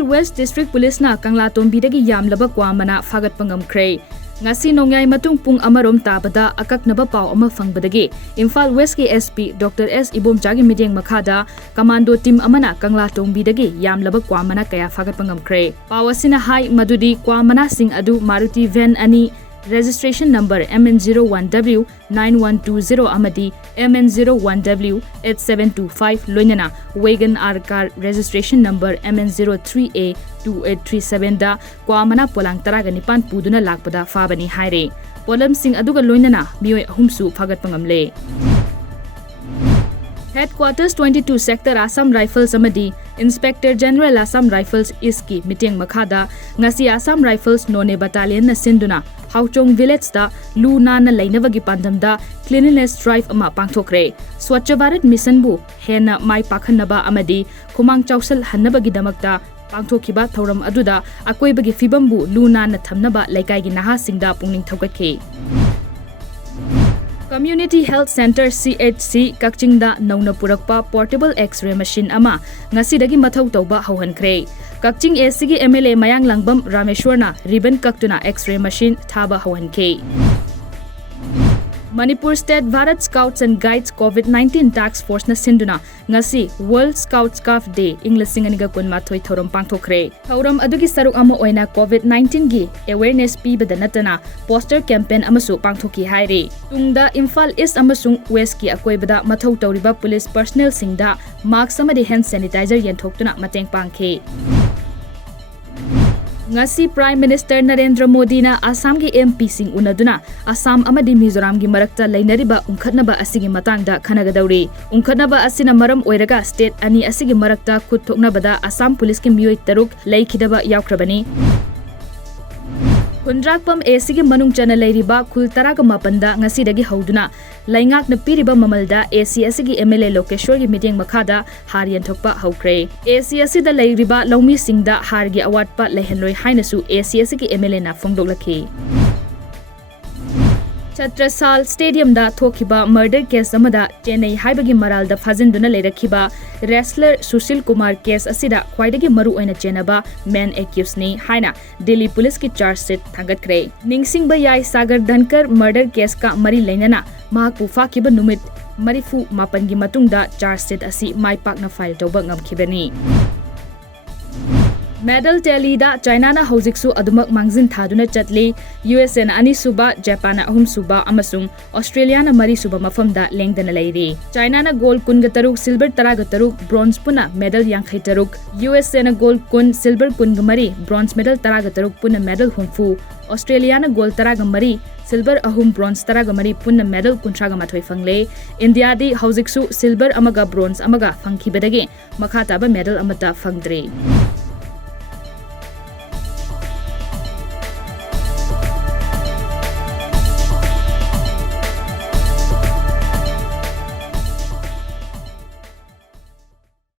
Imphal West District Police na Kangla Tombidagi yamlaba kwa mana fagatpa ngamkhre. Ngasi nongyay matung pung amarom tabada akaknaba paw ama fangbadagi Imphal West ki SP Dr. S. Ibomchagi midyeng makhada commando team amana Kangla Tombidagi yamlaba kwa mana kaya fagatpa ngamkhre. Pawasina hai madudi kwa mana sing adu Maruti van ani registration number MN01W 9120 amadi MN01W 8725 loinana Wagon R car registration number MN03A 2837 da kwa mana polang taraga nipan puduna lakpada fabani haire polam sing aduga loinana mioi ahumsu fagat pangamle. Headquarters 22 Sector Assam Rifles amadi Inspector General Assam Rifles iski meeting makhada ngasi Assam Rifles none battalion na sinduna Hauchong village da luna na lainawagi pandamda cleanliness drive ama pangthokre Swachh Bharat mission bu hena mai pakhanaba amadi khumang chausal hannabagi damakta pangthokiba thoram aduda akoibagi fibambu luna na thamnaba laikai gi naha singda pungning thogakhe. Community Health Center CHC Kakchingda nauna purakpa portable X-ray machine ama ngasidagi mathau tauba hauhankhre. Kakching SCG MLA Mayang Langbam Rameshwarna ribbon kaktuna X-ray machine thaba hauhankhe. Manipur State Bharat Scouts and Guides COVID-19 Task Force na sinduna ngasi World Scout Scarf Day Inglasinganiga kunmathoi thoram pangthokre. Thoram adugi saruk ama oina COVID-19 gi awareness pibada natana poster campaign amasu pangthoki haire. Tungda Imphal East amasung West ki akoibada mathau tawriba police personnel singda mask amadi hand sanitizer yenthokuna mateng pangkhe. Ngasi Prime Minister Narendra Modi na Assam gi MP sing unaduna Assam amadi Mizoram gi marakta lainariba ungkhatnaba asigi matangda khanagadauri. Ungkhatnaba asina maram oiraga state ani asigi marakta khut thoknabada Assam Police ki mioi taruk laikhidaba yaukrabani. Kundrakpam ACG manung chana lairiba khul taraga mapanda ngasidagi hauduna laingak na piriba mamalda ACSG MLA Lokeshwar gi meeting makhada harian thokpa haukre. ACSC da lairiba laumi singda hargi award pa lehenloi hainasu ACSG MLA na phongdoklakhi. Chatrasal Stadium da thokiba murder case amada Chennai haibagi maral da fazinduna leirakhiba wrestler Sushil Kumar case asida khwaidagi maru oina chenaba man accused ni haina Delhi police ki charge sheet thangatkre. Ningsingba yai Sagar Dhankar murder case ka mari leinana mahakpu fakiba numit marifu mapan gi matungda charge sheet asi mai pakna file tawba ngamkhibani. Medal tally da China na hojiksu adumak mangjin thaduna chatli USA na ani suba Japan na ahum suba amasung Australia na mari suba mafam da lengdana leiri. China na gold kun gataruk silver taragataruk bronze puna medal yangkhai taruk USA na gold kun silver kun gamari bronze medal taragataruk puna medal humfu Australia na gold taragamari silver ahum bronze taragamari puna medal kuntraga mathoi fangle. India di hojiksu silver amaga bronze amaga fangkhibadagi makhataba medal amata fangdre.